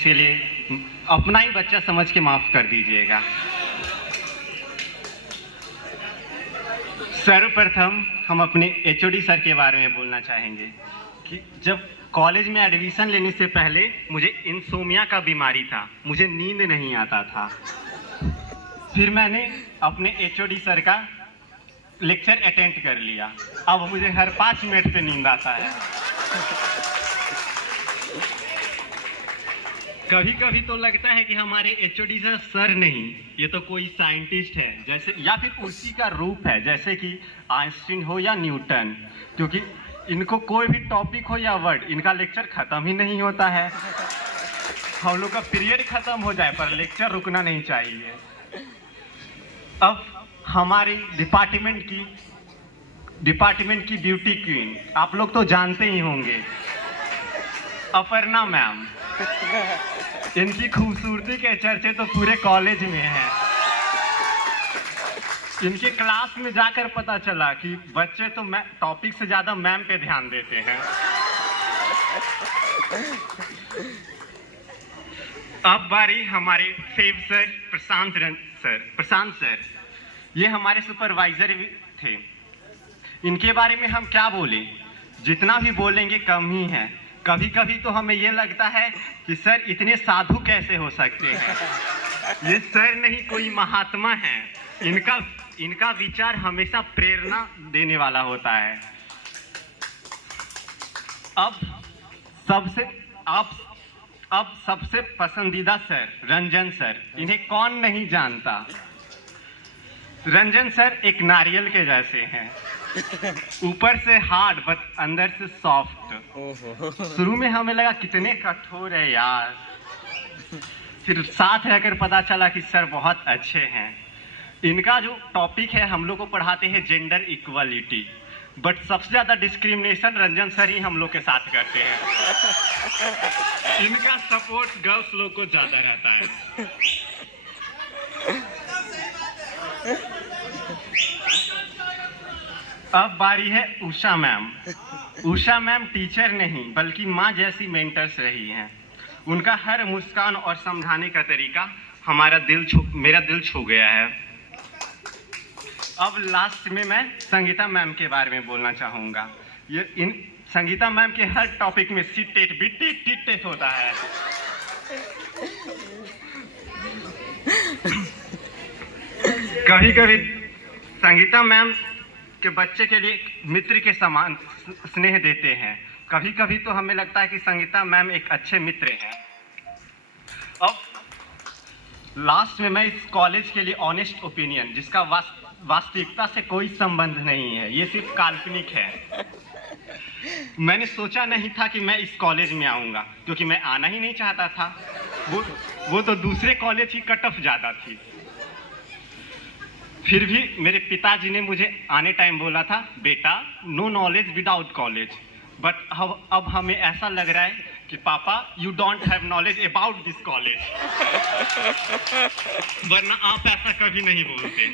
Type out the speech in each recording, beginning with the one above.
इसके लिए अपना ही बच्चा समझ के माफ कर दीजिएगा। सर्वप्रथम हम अपने एचओडी सर के बारे में बोलना चाहेंगे कि जब कॉलेज में एडमिशन लेने से पहले मुझे इंसोमिया का बीमारी था, मुझे नींद नहीं आता था। फिर मैंने अपने एचओडी सर का लेक्चर अटेंड कर लिया, अब मुझे हर 5 मिनट पे नींद आता है। कभी कभी तो लगता है कि हमारे एचओडी सर नहीं, ये तो कोई साइंटिस्ट है जैसे, या फिर उसी का रूप है, जैसे कि आइंस्टीन हो या न्यूटन, क्योंकि इनको कोई भी टॉपिक हो या वर्ड, इनका लेक्चर खत्म ही नहीं होता है। हम लोग का पीरियड खत्म हो जाए पर लेक्चर रुकना नहीं चाहिए। अब हमारी डिपार्टमेंट की ब्यूटी क्वीन आप लोग तो जानते ही होंगे, अपर्णा मैम। इनकी खूबसूरती के चर्चे तो पूरे कॉलेज में हैं। इनके क्लास में जाकर पता चला कि बच्चे तो टॉपिक से ज़्यादा मैम पे ध्यान देते हैं। अब बारी हमारे फेव सर प्रशांत सर। ये हमारे सुपरवाइजर थे। इनके बारे में हम क्या बोलें, जितना भी बोलेंगे कम ही है। कभी कभी तो हमें ये लगता है कि सर इतने साधु कैसे हो सकते हैं। ये सर नहीं, कोई महात्मा है। इनका विचार हमेशा प्रेरणा देने वाला होता है। अब सबसे पसंदीदा सर रंजन सर, इन्हें कौन नहीं जानता। रंजन सर एक नारियल के जैसे हैं, ऊपर से हार्ड बट अंदर से सॉफ्ट। शुरू में हमें लगा कितने कठोर है यार, फिर साथ रहकर पता चला कि सर बहुत अच्छे हैं। इनका जो टॉपिक है, हम लोग को पढ़ाते हैं जेंडर इक्वालिटी, बट सबसे ज़्यादा डिस्क्रिमिनेशन रंजन सर ही हम लोग के साथ करते हैं। इनका सपोर्ट गर्ल्स लोग को ज़्यादा रहता है। अब बारी है Usha ma'am. Usha ma'am teacher नहीं बल्कि माँ जैसी मेंटर्स रही हैं। उनका हर मुस्कान और समझाने का तरीका मेरा दिल छू गया है। अब लास्ट में मैं संगीता मैम के बारे में बोलना चाहूँगा। संगीता मैम के हर टॉपिक में सिटेट बिटेट टिटेट होता है। कभी कभी संगीता मैम के बच्चे के लिए मित्र के समान स्नेह देते हैं। कभी कभी तो हमें लगता है कि संगीता मैम एक अच्छे मित्र हैं। अब लास्ट में मैं इस कॉलेज के लिए ऑनेस्ट ओपिनियन, जिसका वास्तविकता से कोई संबंध नहीं है, ये सिर्फ काल्पनिक है। मैंने सोचा नहीं था कि मैं इस कॉलेज में आऊँगा, क्योंकि मैं आना ही नहीं चाहता था। वो तो दूसरे कॉलेज की कट ऑफ ज़्यादा थी। फिर भी मेरे पिताजी ने मुझे आने टाइम बोला था, बेटा no knowledge without college. But अब हमें ऐसा लग रहा है कि पापा you don't have knowledge about this college, वरना आप ऐसा कभी नहीं बोलते।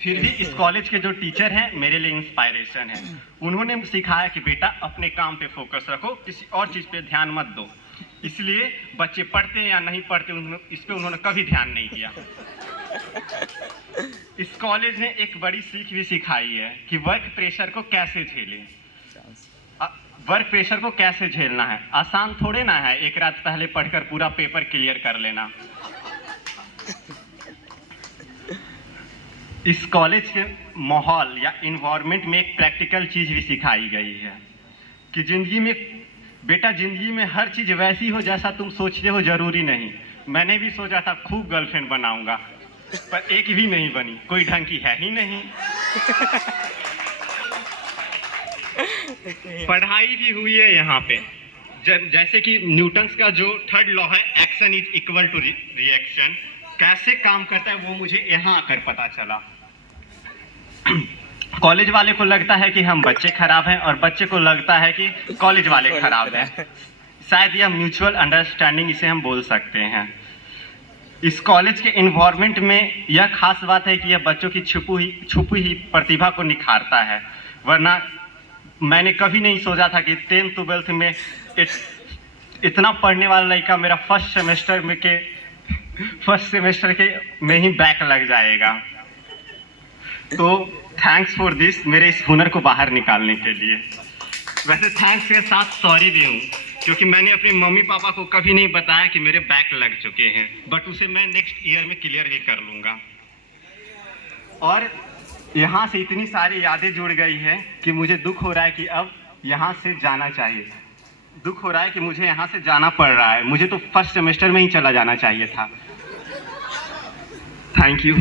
फिर भी इस कॉलेज के जो टीचर हैं मेरे लिए इंस्पायरेशन है। उन्होंने सिखाया कि बेटा अपने काम पे फोकस रखो, किसी और चीज़ पे ध्यान मत दो। इसलिए बच्चे पढ़ते या नहीं पढ़ते इस पे उन्होंने कभी ध्यान नहीं दिया। इस कॉलेज ने एक बड़ी सीख भी सिखाई है कि वर्क प्रेशर को कैसे झेलें। वर्क प्रेशर को कैसे झेलना है, आसान थोड़े ना है एक रात पहले पढ़कर पूरा पेपर क्लियर कर लेना। इस कॉलेज के माहौल या इन्वायरमेंट में एक प्रैक्टिकल चीज़ भी सिखाई गई है कि जिंदगी में हर चीज़ वैसी हो जैसा तुम सोचते हो, जरूरी नहीं। मैंने भी सोचा था खूब गर्लफ्रेंड बनाऊंगा, पर एक भी नहीं बनी, कोई ढंग की है ही नहीं। पढ़ाई भी हुई है यहाँ पे, जैसे कि न्यूटन्स का जो थर्ड लॉ है, action is equal to reaction, कैसे काम करता है वो मुझे यहाँ आकर पता चला। कॉलेज वाले को लगता है कि हम बच्चे खराब हैं और बच्चे को लगता है कि कॉलेज वाले खराब हैं। शायद यह म्यूचुअल अंडरस्टैंडिंग इसे हम बोल सकते हैं। इस कॉलेज के इन्वायरमेंट में यह खास बात है कि यह बच्चों की छुपी ही प्रतिभा को निखारता है। वरना मैंने कभी नहीं सोचा था कि 10th 12th में इतना पढ़ने वाला लड़का मेरा फर्स्ट सेमेस्टर के में ही बैक लग जाएगा। तो थैंक्स फॉर दिस, मेरे इस हुनर को बाहर निकालने के लिए। वैसे थैंक्स के साथ सॉरी भी हूँ, क्योंकि मैंने अपने मम्मी पापा को कभी नहीं बताया कि मेरे बैक लग चुके हैं, बट उसे मैं नेक्स्ट ईयर में क्लियर भी कर लूँगा। और यहाँ से इतनी सारी यादें जुड़ गई हैं कि मुझे दुख हो रहा है कि अब यहाँ से जाना चाहिए। दुख हो रहा है कि मुझे यहाँ से जाना पड़ रहा है। मुझे तो फर्स्ट सेमेस्टर में ही चला जाना चाहिए था। Thank you.